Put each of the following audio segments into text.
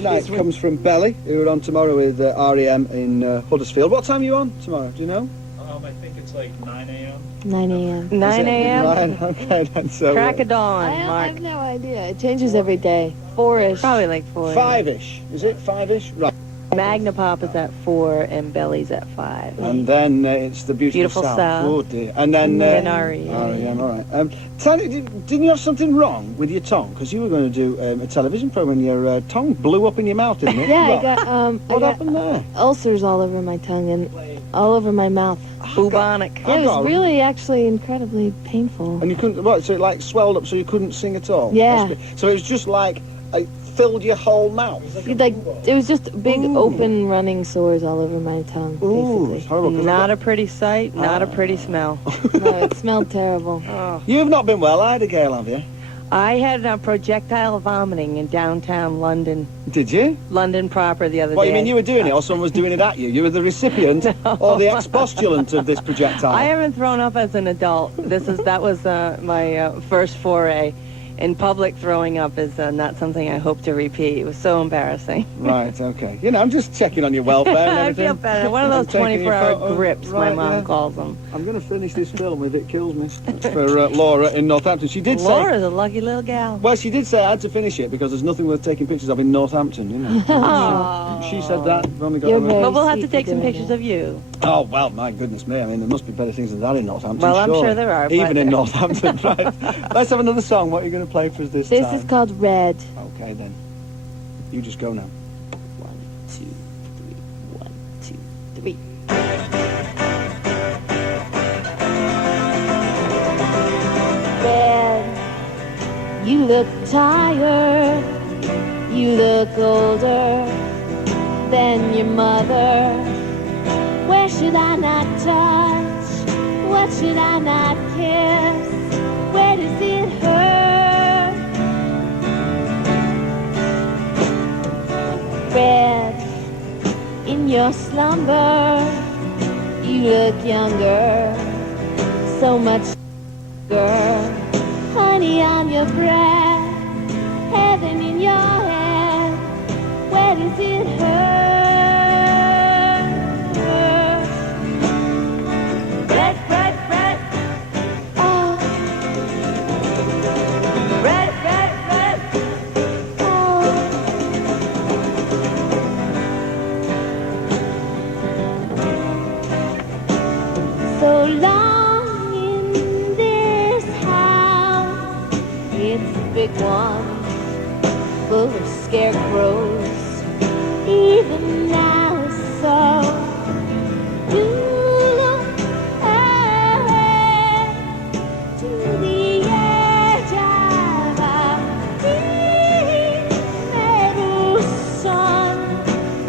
music tonight comes from Belly, who are on tomorrow with REM in Huddersfield. What time are you on tomorrow? Do you know? I think it's like 9 a.m. 9 a.m. 9 a.m. Right, okay, then. So, Crack of dawn, I Mark. have no idea. It changes every day. 4-ish. Probably like 4. 5-ish. Is it 5-ish? Right. Magna Pop is at 4 and Belly's at 5. And then it's the Beautiful South. Oh dear. And then REM. REM, all right. Tanya, didn't you have something wrong with your tongue? Because you were going to do a television program and your tongue blew up in your mouth, didn't it? Yeah, I got what happened there? ulcers all over my tongue and all over my mouth. Bubonic. Yeah, it was really actually incredibly painful. And you couldn't, what, so it like swelled up so you couldn't sing at all? Yeah. So it was just like, it filled your whole mouth? Like, it was just big open running sores all over my tongue, Ooh, it's basically. horrible. Not a pretty sight, not a pretty smell. No, it smelled terrible. Oh. You've not been well either, Gail, have you? I had projectile vomiting in downtown London. Did you? London proper the other What, day. you mean you were doing it or someone was doing it at you? You were the recipient or the expostulant of this projectile? I haven't thrown up as an adult. That was my first foray. In public, throwing up is not something I hope to repeat. It was so embarrassing. Right, okay. You know, I'm just checking on your welfare and I everything. feel better. One of those Taking your 24-hour photo. grips, Right, my mom yeah. calls them. I'm going to finish this film if it kills me. It's for Laura in Northampton. She did say... Laura's a lucky little gal. Well, she did say I had to finish it because there's nothing worth taking pictures of in Northampton, you know. Oh. She said that. We've only got You're a- very But we'll have to sweet take for some doing pictures that. of you. Oh, well, my goodness me. I mean, there must be better things than that in Northampton, Well, I'm surely. sure there are, Even but- in Northampton, right. Let's have another song. What are you going to play for us this time? This is called Red. Okay, then. You just go now. 1, 2, 3. 1, 2, 3. Red, you look tired. You look older than your mother. Where should I not touch? What should I not kiss? Where does it hurt? Red, in your slumber, you look younger, so much younger. Honey on your breath, heaven in your head. Where does it hurt? Red, red, red. Oh. Red, red, red. Oh. So long in this house, it's a big one, full of scarecrows. Even now, so do look ahead to the edge of a deep meadow sun,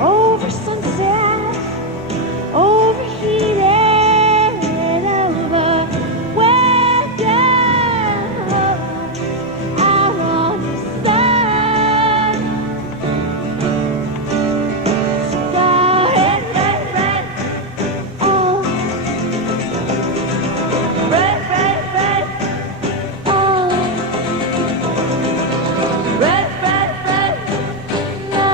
over sunset, overheated, over weather, out on the sun. Red, red, red. Oh. Red, red, red. Oh. Red, red, red. No.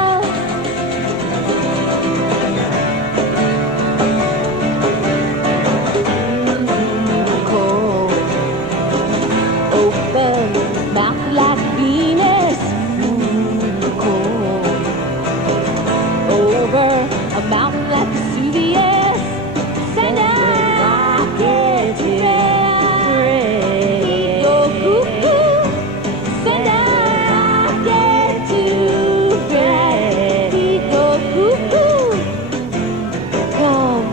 Cold. Open mouth like Venus. Cold. Over a mountain like Vesuvius. Send a rocket to red. We go cuckoo. Send a rocket to red. We go cuckoo. Come.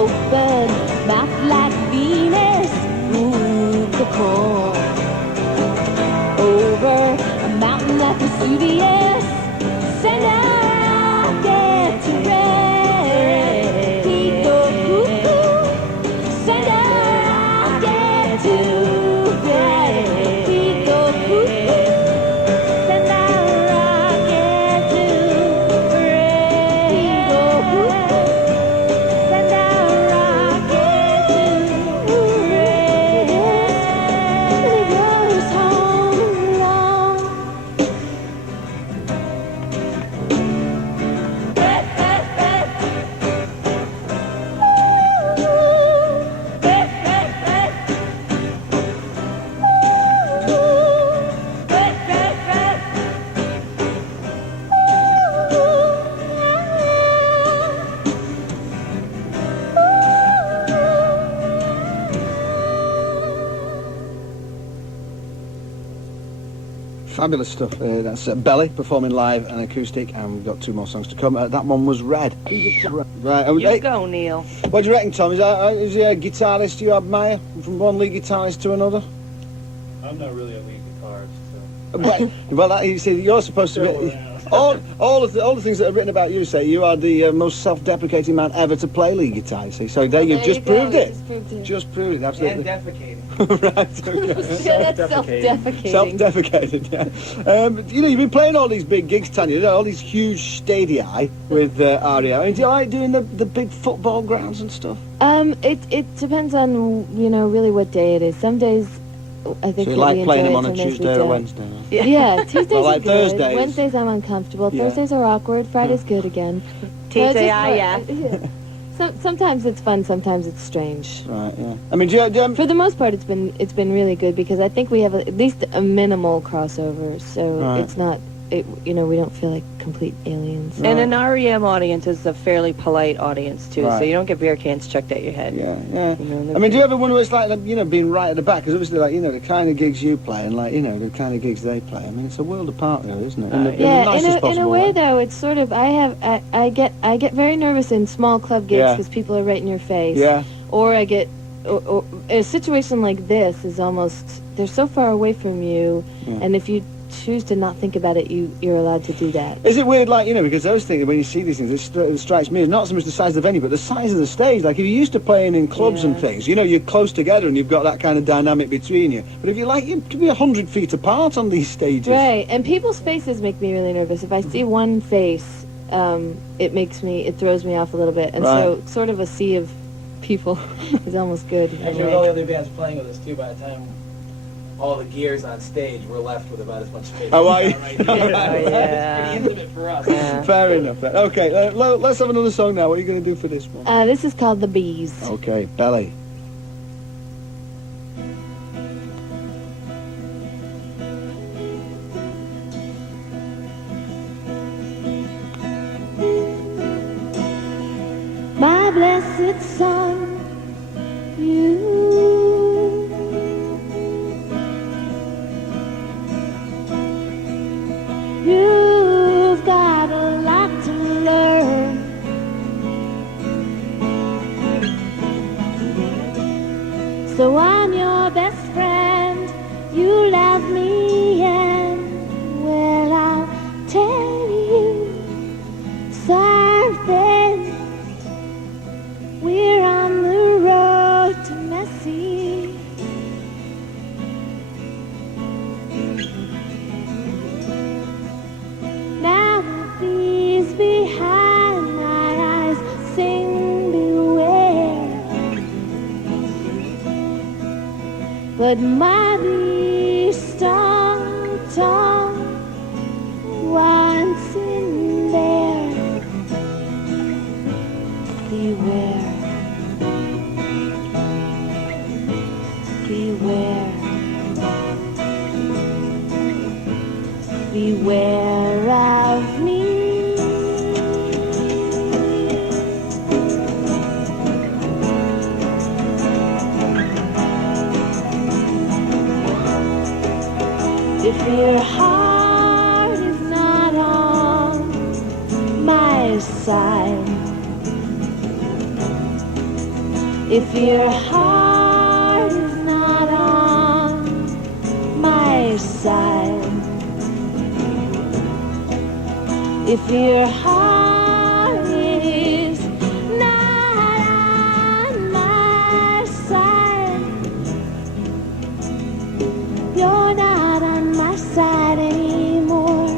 Open mouth like Venus. Ooh, cool. Over a mountain like Vesuvius. Send a rocket to red. We go cuckoo. Send a rocket to red. We go cuckoo. Send a rocket to red. We go cuckoo. Send a rocket to red. It goes home alone. Fabulous stuff. That's Belly performing live and acoustic, and we've got 2 more songs to come. That one was Red. Right. You Hey, go, Neil. what do you reckon, Tom? Is he a guitarist you admire from one lead guitarist to another? I'm not really a lead guitarist, so. Well, you see, you're supposed to be. All the things that are written about you say you are the most self-deprecating man ever to play lead guitar. You see, so there you've just proved it. Just proved it, absolutely. And defecating. Right. Okay. Yeah, that's self-defecating. Self-defecated, yeah. You know, you've been playing all these big gigs, Tanya, you know, all these huge stadia with REO. I mean, do you like doing the big football grounds and stuff? It depends on, you know, really what day it is. Some days I think So you that like we playing enjoy them it, on a some days we Tuesday or don't. Wednesday? Yeah, Tuesdays Well, like are good. Thursdays. Wednesdays I'm uncomfortable. Yeah. Thursdays are awkward. Friday's good again. TJIF. Sometimes it's fun. Sometimes it's strange. Right, yeah. I mean, do you, For the most part, it's been really good because I think we have at least a minimal crossover, so Right. it's not. You know, we don't feel like complete aliens. And an REM audience is a fairly polite audience, too, Right. so you don't get beer cans chucked at your head. yeah. You know, I mean, do you ever wonder what it's like, you know, being right at the back? Because obviously, like, you know, the kind of gigs you play and, like, you know, the kind of gigs they play. I mean, it's a world apart, really, isn't it? In the Yeah, nicest in a possible way though, it's sort of I get very nervous in small club gigs Yeah. because people are right in your face. Yeah. Or I get or a situation like this is almost they're so far away from you, Yeah. and if you choose to not think about it, you're allowed to do that. Is it weird, like, you know, because I was thinking when you see these things, it strikes me as not so much the size of the venue, but the size of the stage. Like, if you're used to playing in clubs and Yeah. things, you know, you're close together and you've got that kind of dynamic between you. But if you like, you could be 100 feet apart on these stages. Right, and people's faces make me really nervous. If I see one face, it throws me off a little bit, and so Right. sort of a sea of people is almost good. Actually, with all the other bands playing with us too, by the time all the gear's on stage, we're left with about as much space. Oh, are you? Right now. Oh, yeah. It's pretty intimate for us. Yeah. Fair enough. Then. Okay, let's have another song now. What are you going to do for this one? This is called The Bees. Okay, Belly. My blessed son, you've got a lot to learn. So I'm your best friend, you love me, and well, I'll tell you something. We're on the road to messy. Now the bees behind my eyes sing beware. But my bee stung tongue once in there. Beware. Beware. Beware of me. If your heart is not on my side, if your heart is not on my side, if your heart is not on my side, you're not on my side anymore.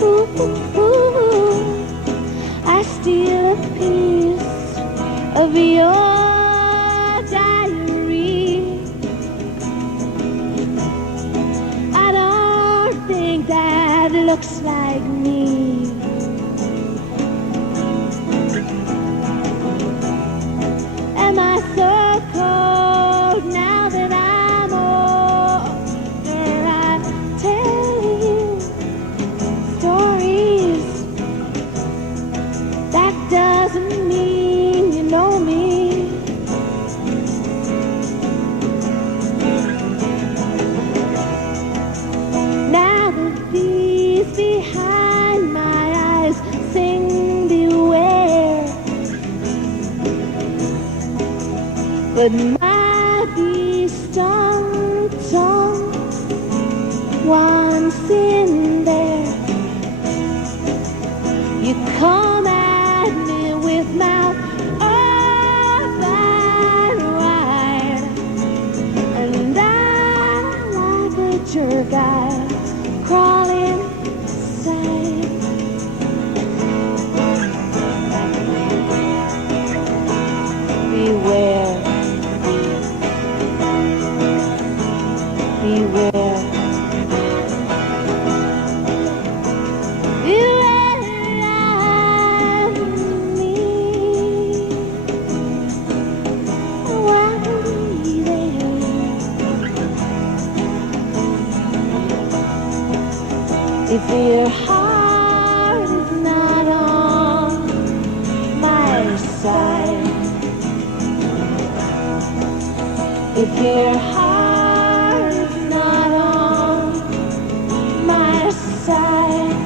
Ooh, I steal a piece of your diary. I don't think that looks like me. Am I so cold now that I'm older? I tell you stories but might be stung once in there. You come at me with mouth open wide, and I like a jerk, I crawl inside. Beware, beware, beware of me. Oh, I'll be there if your heart is not on my side. If your heart is not on my side,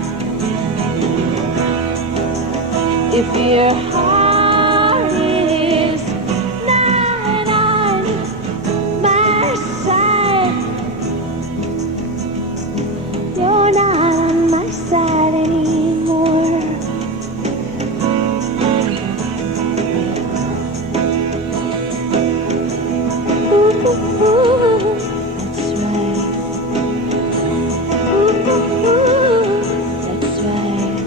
if your heart is not on my side, you're not on my side anymore. Ooh, that's right. Ooh, that's right.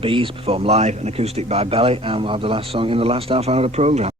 Bees perform live and acoustic by Belly, and we'll have the last song in the last half hour of the programme.